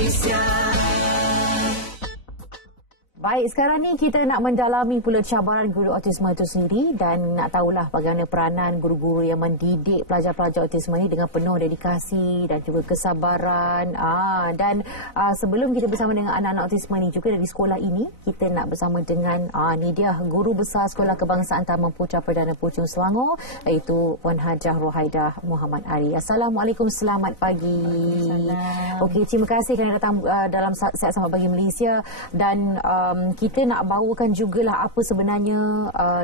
Malaysia. Baik, sekarang ni kita nak mendalami pula cabaran guru autisme itu sendiri dan nak tahulah bagaimana peranan guru-guru yang mendidik pelajar-pelajar autisme ini dengan penuh dedikasi dan juga kesabaran. Dan sebelum kita bersama dengan anak-anak autisme ini juga dari sekolah ini, kita nak bersama dengan ni dia Guru Besar Sekolah Kebangsaan Taman Putra Perdana Puchong Selangor, iaitu Puan Hajah Rohaidah Muhammad Ari. Assalamualaikum, selamat pagi. Okey, terima kasih kerana datang dalam Sihat Selamat Pagi Malaysia. Dan kita nak bawakan jugalah apa sebenarnya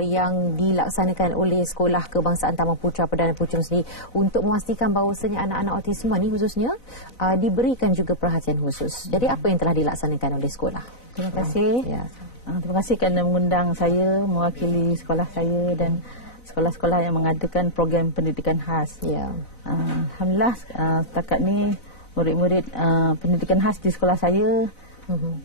yang dilaksanakan oleh Sekolah Kebangsaan Taman Putra Perdana Puchong sendiri untuk memastikan bahawasanya anak-anak autisme ni khususnya diberikan juga perhatian khusus. Jadi apa yang telah dilaksanakan oleh sekolah? Terima kasih. Terima kasih kerana mengundang saya mewakili sekolah saya dan sekolah-sekolah yang mengadakan program pendidikan khas. Alhamdulillah, setakat ni murid-murid pendidikan khas di sekolah saya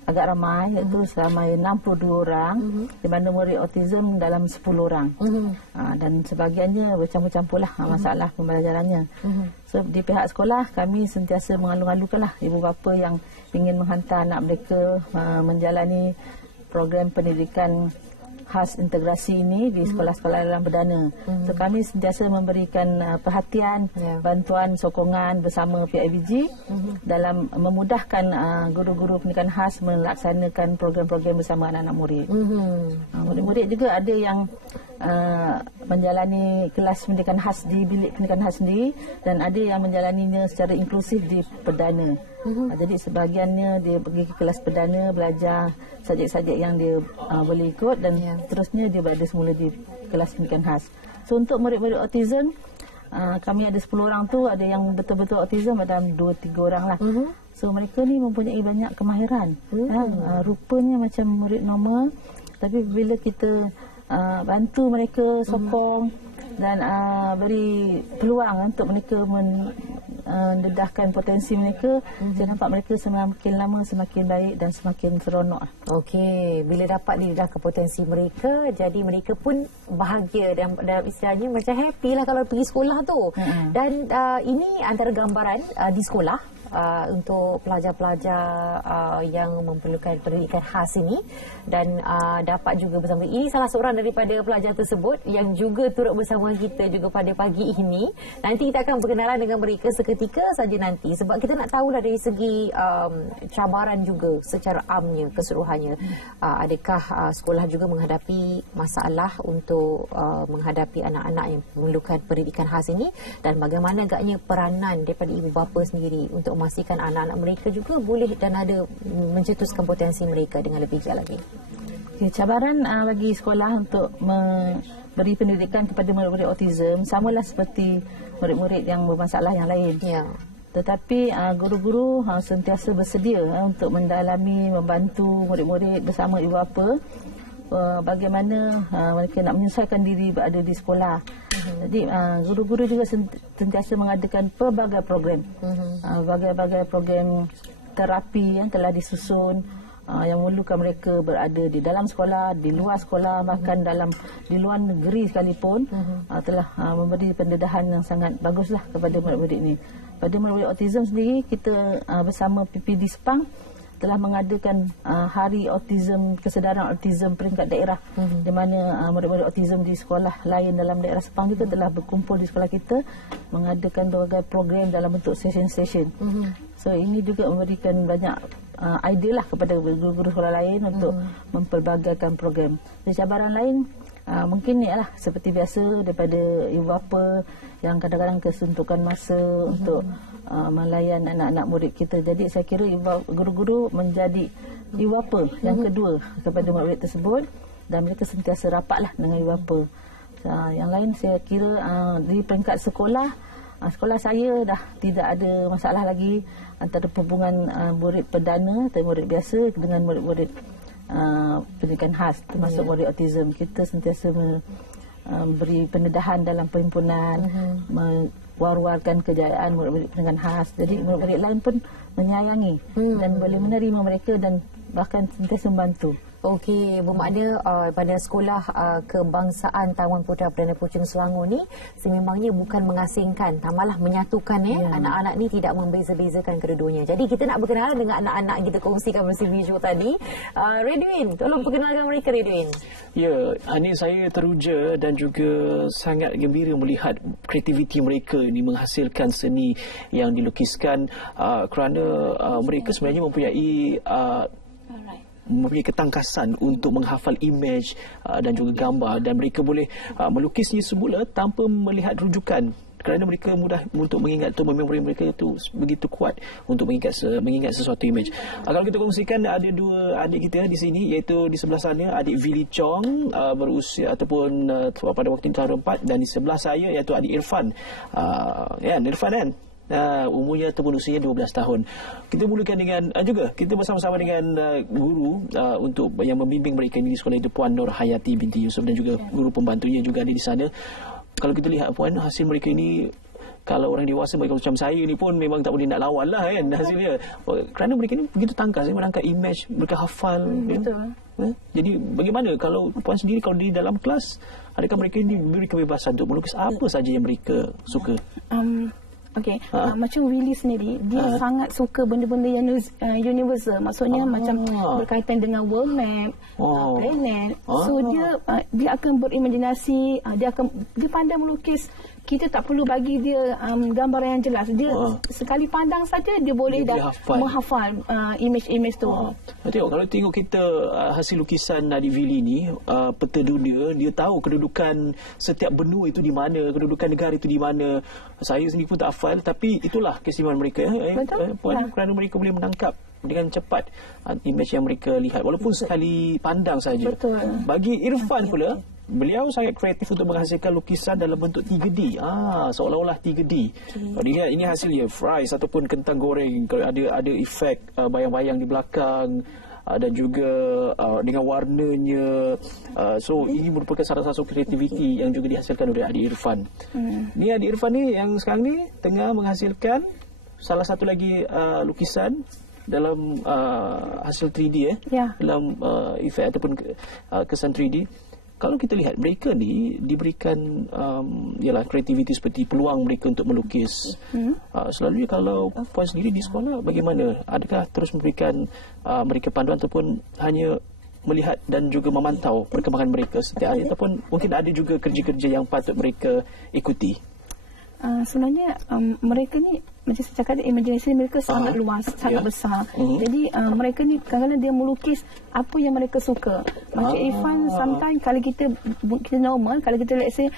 agak ramai, iaitu selama 62 orang, di mana murid autism dalam 10 orang. Dan sebahagiannya bercampur-campurlah masalah pembelajarannya. So di pihak sekolah kami sentiasa mengalu-alukanlah ibu bapa yang ingin menghantar anak mereka menjalani program pendidikan khas integrasi ini di sekolah-sekolah dalam perdana. So kami sentiasa memberikan perhatian, bantuan, sokongan bersama PIBG dalam memudahkan guru-guru pendidikan khas melaksanakan program-program bersama anak-anak murid. Murid-murid juga ada yang menjalani kelas pendidikan khas di bilik pendidikan khas sendiri dan ada yang menjalaninya secara inklusif di perdana. Jadi sebahagiannya dia pergi ke kelas perdana, belajar subjek-subjek yang dia boleh ikut dan seterusnya dia berada semula di kelas pendidikan khas. So untuk murid-murid autism, kami ada 10 orang tu, ada yang betul-betul autism, ada 2-3 orang lah. So mereka ni mempunyai banyak kemahiran. Rupanya macam murid normal, tapi bila kita bantu mereka, sokong dan beri peluang untuk mereka mendedahkan potensi mereka, saya nampak mereka semakin lama semakin baik dan semakin seronok. Okey, bila dapat didedahkan potensi mereka, jadi mereka pun bahagia dan dalam istilahnya macam happy lah kalau pergi sekolah tu. Dan ini antara gambaran di sekolah untuk pelajar-pelajar yang memerlukan pendidikan khas ini, dan dapat juga bersama. Ini salah seorang daripada pelajar tersebut yang juga turut bersama kita juga pada pagi ini. Nanti kita akan berkenalan dengan mereka seketika saja nanti, sebab kita nak tahulah dari segi cabaran juga secara amnya, keseluruhannya. Adakah sekolah juga menghadapi masalah untuk menghadapi anak-anak yang memerlukan pendidikan khas ini, dan bagaimana agaknya peranan daripada ibu bapa sendiri untuk memastikan anak-anak mereka juga boleh dan ada mencetuskan potensi mereka dengan lebih giat lagi. Cabaran bagi sekolah untuk memberi pendidikan kepada murid-murid autism samalah seperti murid-murid yang bermasalah yang lain. Tetapi guru-guru sentiasa bersedia untuk mendalami, membantu murid-murid bersama ibu bapa bagaimana mereka nak menyesuaikan diri berada di sekolah. Jadi guru-guru juga sentiasa mengadakan pelbagai program, berbagai program terapi yang telah disusun, yang memerlukan mereka berada di dalam sekolah, di luar sekolah, bahkan di luar negeri sekalipun, telah memberi pendedahan yang sangat baguslah kepada murid-murid ini. Pada murid-murid autism sendiri, kita bersama PPD Sepang telah mengadakan Hari Autism, Kesedaran Autism peringkat daerah, di mana murid-murid autism di sekolah lain dalam daerah Sepang juga telah berkumpul di sekolah kita mengadakan berbagai program dalam bentuk session-session. So ini juga memberikan banyak idea lah kepada guru-guru sekolah lain untuk mempelbagaikan program. Dan cabaran lain mungkin ni lah seperti biasa daripada ibu bapa yang kadang-kadang kesuntukan masa untuk melayan anak-anak murid kita. Jadi saya kira guru-guru menjadi ibu bapa yang kedua kepada murid tersebut, dan mereka sentiasa rapatlah dengan ibu bapa. Yang lain saya kira di peringkat sekolah, sekolah saya dah tidak ada masalah lagi antara hubungan murid perdana atau murid biasa dengan murid-murid pendidikan khas, termasuk murid autism. Kita sentiasa beri pendedahan dalam perhimpunan, war-warkan kejayaan murid-murid pendidikan khas. Jadi murid-murid lain pun menyayangi dan boleh menerima mereka dan bahkan sentiasa membantu. Okey, bermakna pada sekolah kebangsaan Taman Putera Perdana Puchong Selangor ni sememangnya bukan mengasingkan, malah menyatukan anak-anak ni tidak membeza-bezakan kedua-duanya. Jadi kita nak berkenalan dengan anak-anak yang kita kongsikan bersama Bijou tadi. Redwin, tolong perkenalkan mereka, Redwin. Ya, Hani, saya teruja dan juga sangat gembira melihat kreativiti mereka ini menghasilkan seni yang dilukiskan kerana mereka sebenarnya mempunyai ketangkasan untuk menghafal imej dan juga gambar, dan mereka boleh melukisnya semula tanpa melihat rujukan kerana mereka mudah untuk mengingat, atau memori mereka itu begitu kuat untuk mengingat sesuatu imej. Kalau kita kongsikan, ada dua adik kita di sini, iaitu di sebelah sana adik Vili Chong berusia ataupun pada waktu tahun 4, dan di sebelah saya iaitu adik Irfan. Irfan kan? Umurnya ataupun usianya 12 tahun. Kita mulakan dengan juga kita bersama-sama dengan guru untuk yang membimbing mereka di sekolah, itu Puan Nur Hayati binti Yusof, dan juga guru pembantunya juga ada di sana. Kalau kita lihat Puan, hasil mereka ini, kalau orang dewasa mereka macam saya ni pun memang tak boleh nak lawan lah kan hasilnya. Kerana mereka ni begitu tangkas, menangkap imej, mereka hafal. Betul. Jadi bagaimana kalau Puan sendiri, kalau di dalam kelas, adakah mereka ini diberi kebebasan untuk melukis apa saja yang mereka suka? Okey, macam Willy sendiri, dia sangat suka benda-benda yang universal. Maksudnya macam berkaitan dengan world map, planet. So dia akan berimajinasi, dia pandai melukis. Kita tak perlu bagi dia gambaran yang jelas. Dia sekali pandang saja dia boleh dah menghafal imej-imej tu. Kalau tengok kita hasil lukisan Nadia Vili ni, peta dunia, dia tahu kedudukan setiap benua itu di mana, kedudukan negara itu di mana. Saya sendiri pun tak hafal, tapi itulah keistimewaan mereka. Kerana mereka boleh menangkap dengan cepat imej yang mereka lihat, walaupun sekali pandang saja. Bagi Irfan pula, beliau sangat kreatif untuk menghasilkan lukisan dalam bentuk 3D. Seolah-olah 3D. Kalau dilihat, ini hasilnya fries ataupun kentang goreng. Ada efek bayang-bayang di belakang, dan juga dengan warnanya. So ini merupakan salah satu kreativiti yang juga dihasilkan oleh adik Irfan. Ni adik Irfan ni yang sekarang ni tengah menghasilkan salah satu lagi lukisan dalam hasil 3D dalam efek ataupun kesan 3D. Kalau kita lihat, mereka ni diberikan kreativiti seperti peluang mereka untuk melukis. Selalunya kalau Puan sendiri di sekolah, bagaimana? Adakah terus memberikan mereka panduan ataupun hanya melihat dan juga memantau perkembangan mereka setiap hari, ataupun mungkin ada juga kerja-kerja yang patut mereka ikuti? Sebenarnya mereka ni, macam saya cakap, imajinasi mereka sangat luas, sangat besar. Jadi mereka ni kadang-kadang dia melukis apa yang mereka suka. Macam Irfan, sometimes kalau kita normal, kalau kita let's say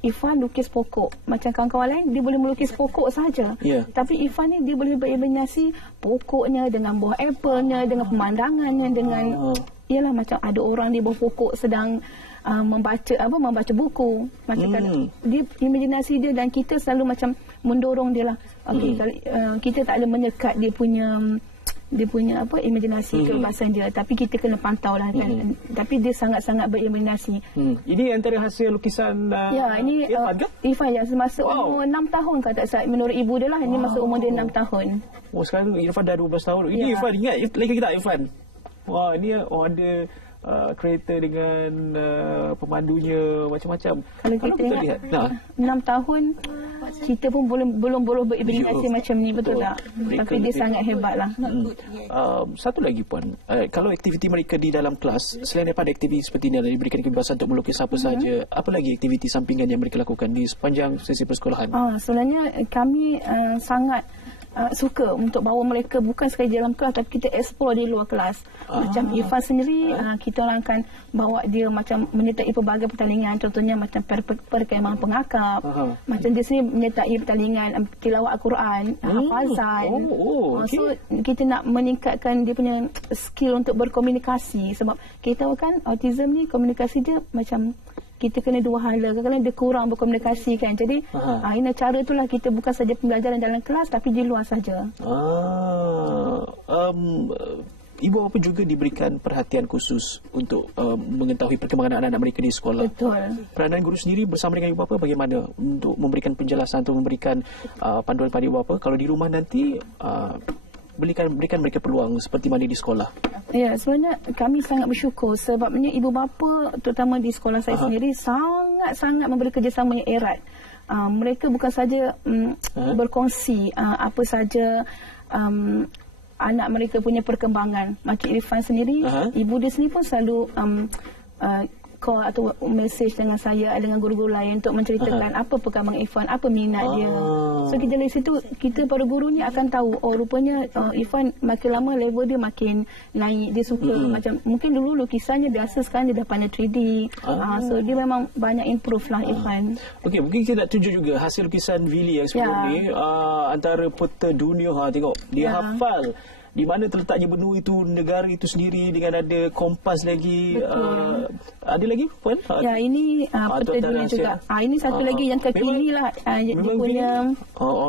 Irfan lukis pokok, macam kawan-kawan lain dia boleh melukis pokok saja. Tapi Irfan ni dia boleh berimajinasi pokoknya dengan buah apple-nya, dengan pemandangannya, dengan ialah macam ada orang di bawah pokok sedang membaca buku. Macam dia imajinasi dia, dan kita selalu macam mendorong dia lah. Kita tak ada menyekat dia punya imajinasi, kebebasan dia, tapi kita kena pantau lah kan. Tapi dia sangat-sangat berimajinasi. Ini antara hasil lukisan ini Irfan semasa umur 6 tahun, kata saya, menurut ibu dia lah. Ini masa umur dia 6 tahun. Sekarang Irfan dah 12 tahun. Ini Irfan, ingat lagi kita Irfan. Ini ada kereta dengan pemandunya macam-macam. Kalau kita lihat 6 tahun, kita pun belum berimajinasi macam ni, betul tak? Tapi dia sangat hebat lah. Satu lagi Puan, kalau aktiviti mereka di dalam kelas, selain daripada aktiviti seperti ini, ada diberikan kebebasan untuk melukis apa saja, apa lagi aktiviti sampingan yang mereka lakukan di sepanjang sesi persekolahan? Sebenarnya kami sangat suka untuk bawa mereka bukan sekadar dalam kelas, tapi kita explore di luar kelas. Macam Irfan sendiri, kita orang akan bawa dia macam menyertai pelbagai pertandingan, contohnya macam perkemahan pengakap, macam dia sendiri menyertai pertandingan tilawah Al-Quran, hafazan. So kita nak meningkatkan dia punya skill untuk berkomunikasi, sebab kita tahu kan autism ni komunikasi dia macam kita kena dua hala. Kadang-kadang dia kurang berkomunikasi kan. Jadi ini cara itulah kita bukan saja pembelajaran dalam kelas, tapi di luar saja. Ibu bapa juga diberikan perhatian khusus untuk mengetahui perkembangan anak-anak mereka di sekolah. Betul. Peranan guru sendiri bersama dengan ibu bapa bagaimana untuk memberikan penjelasan, untuk memberikan panduan pada ibu bapa kalau di rumah nanti berikan mereka peluang seperti mana di sekolah? Ya, sebenarnya kami sangat bersyukur sebabnya ibu bapa terutama di sekolah saya sendiri sangat-sangat memberi kerjasama yang erat. Mereka bukan saja berkongsi apa saja anak mereka punya perkembangan. Makcik Irfan sendiri, ibu dia sendiri pun selalu call atau message dengan saya, dengan guru-guru lain untuk menceritakan apa perkembangan Irfan, apa minat dia. So kita dari situ, kita para guru ni akan tahu, oh rupanya Irfan makin lama level dia makin naik, dia suka macam mungkin dulu lukisannya biasa, sekarang dia dah pandai 3D. So dia memang banyak improve lah Irfan. Okey, mungkin kita nak tunjuk juga hasil lukisan Willy yang sebelum ni, antara peta dunia. Tengok, dia hafal di mana terletaknya benua itu, negara itu sendiri, dengan ada kompas lagi. Ada lagi Puan? Ya, ini peta dunia juga. Ini satu lagi yang kekini lah. Dia punya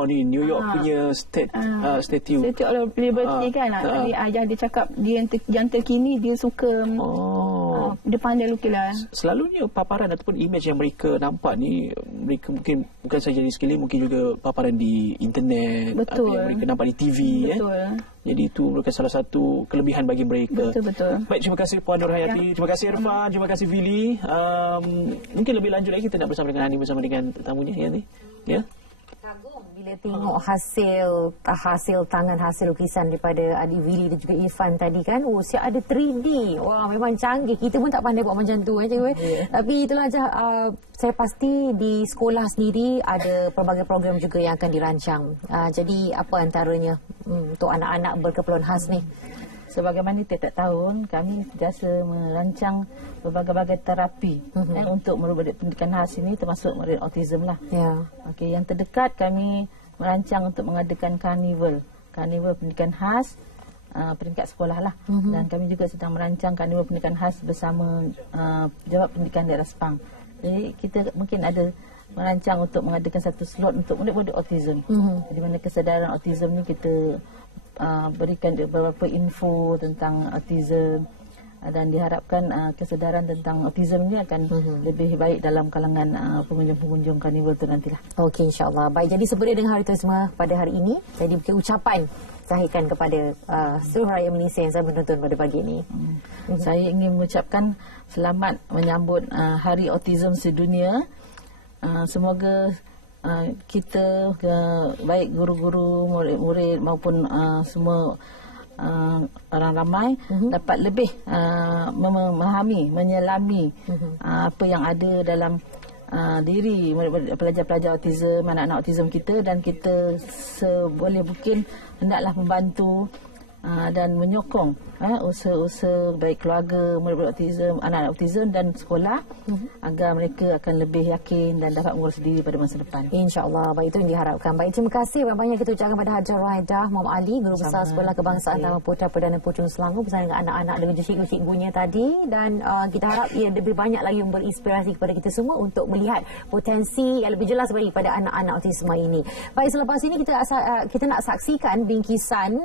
ni New York punya statue of Liberty kan. Tadi ayah dia cakap dia yang terkini, dia suka dia pandai lukis lah. Selalunya paparan ataupun image yang mereka nampak ni, mereka mungkin bukan saja di sekeliling, mungkin juga paparan di internet. Betul. Yang mereka nampak di TV. Betul. Jadi itu merupakan salah satu kelebihan bagi mereka. Betul. Baik, terima kasih Puan Nurhayati. Terima kasih Irfan. Terima kasih Willy. Mungkin lebih lanjut lagi kita nak bersama dengan Hani, bersama dengan tetamunya ya ni. Ya. Kagum bila tengok hasil tangan, hasil lukisan daripada adik Willy dan juga Irfan tadi kan. Siap ada 3D. Wah, memang canggih. Kita pun tak pandai buat macam tu cikgu. Tapi itulah aja. Saya pasti di sekolah sendiri ada pelbagai program juga yang akan dirancang. Jadi apa antaranya untuk anak-anak berkeperluan khas ni? Sebagaimana tiap tahun kami biasa merancang berbagai-bagai terapi untuk murid pendidikan khas ini, termasuk murid autism lah. Okey, yang terdekat kami merancang untuk mengadakan karnival pendidikan khas peringkat sekolah lah. Dan kami juga sedang merancang karnival pendidikan khas bersama Pejabat Pendidikan Daerah Sepang. Jadi kita mungkin ada merancang untuk mengadakan satu slot untuk murid-murid autism. Di mana kesedaran autism ni kita berikan beberapa info tentang autism, dan diharapkan kesedaran tentang autism ni akan lebih baik dalam kalangan pengunjung-pengunjung karnival tu nantilah. Okey, insya-Allah. Baik, jadi sempena dengan Hari Autism pada hari ini, jadi mungkin ucapan zahirkan kepada seluruh rakyat Malaysia yang saya menonton pada pagi ini. Saya ingin mengucapkan selamat menyambut Hari Autism Sedunia. Semoga kita, baik guru-guru, murid-murid maupun semua orang ramai dapat lebih memahami, menyelami apa yang ada dalam diri pelajar-pelajar autism, anak-anak autism kita, dan kita seboleh mungkin hendaklah membantu dan menyokong usaha-usaha baik keluarga, murid-murid autism, anak-anak autism dan sekolah agar mereka akan lebih yakin dan dapat mengurus diri pada masa depan. InsyaAllah. Baik, itu yang diharapkan. Baik, terima kasih banyak-banyak kita ucapkan kepada Hajar Rohaidah Muhammad Ali, Guru Besar Sekolah Kebangsaan Taman Putra Perdana Puchong Selangor, bersama dengan anak-anak dan cikgu-cikgunya tadi, dan kita harap ia lebih banyak lagi berinspirasi kepada kita semua untuk melihat potensi yang lebih jelas pada anak-anak autisme ini. Baik, selepas ini kita nak saksikan bingkisan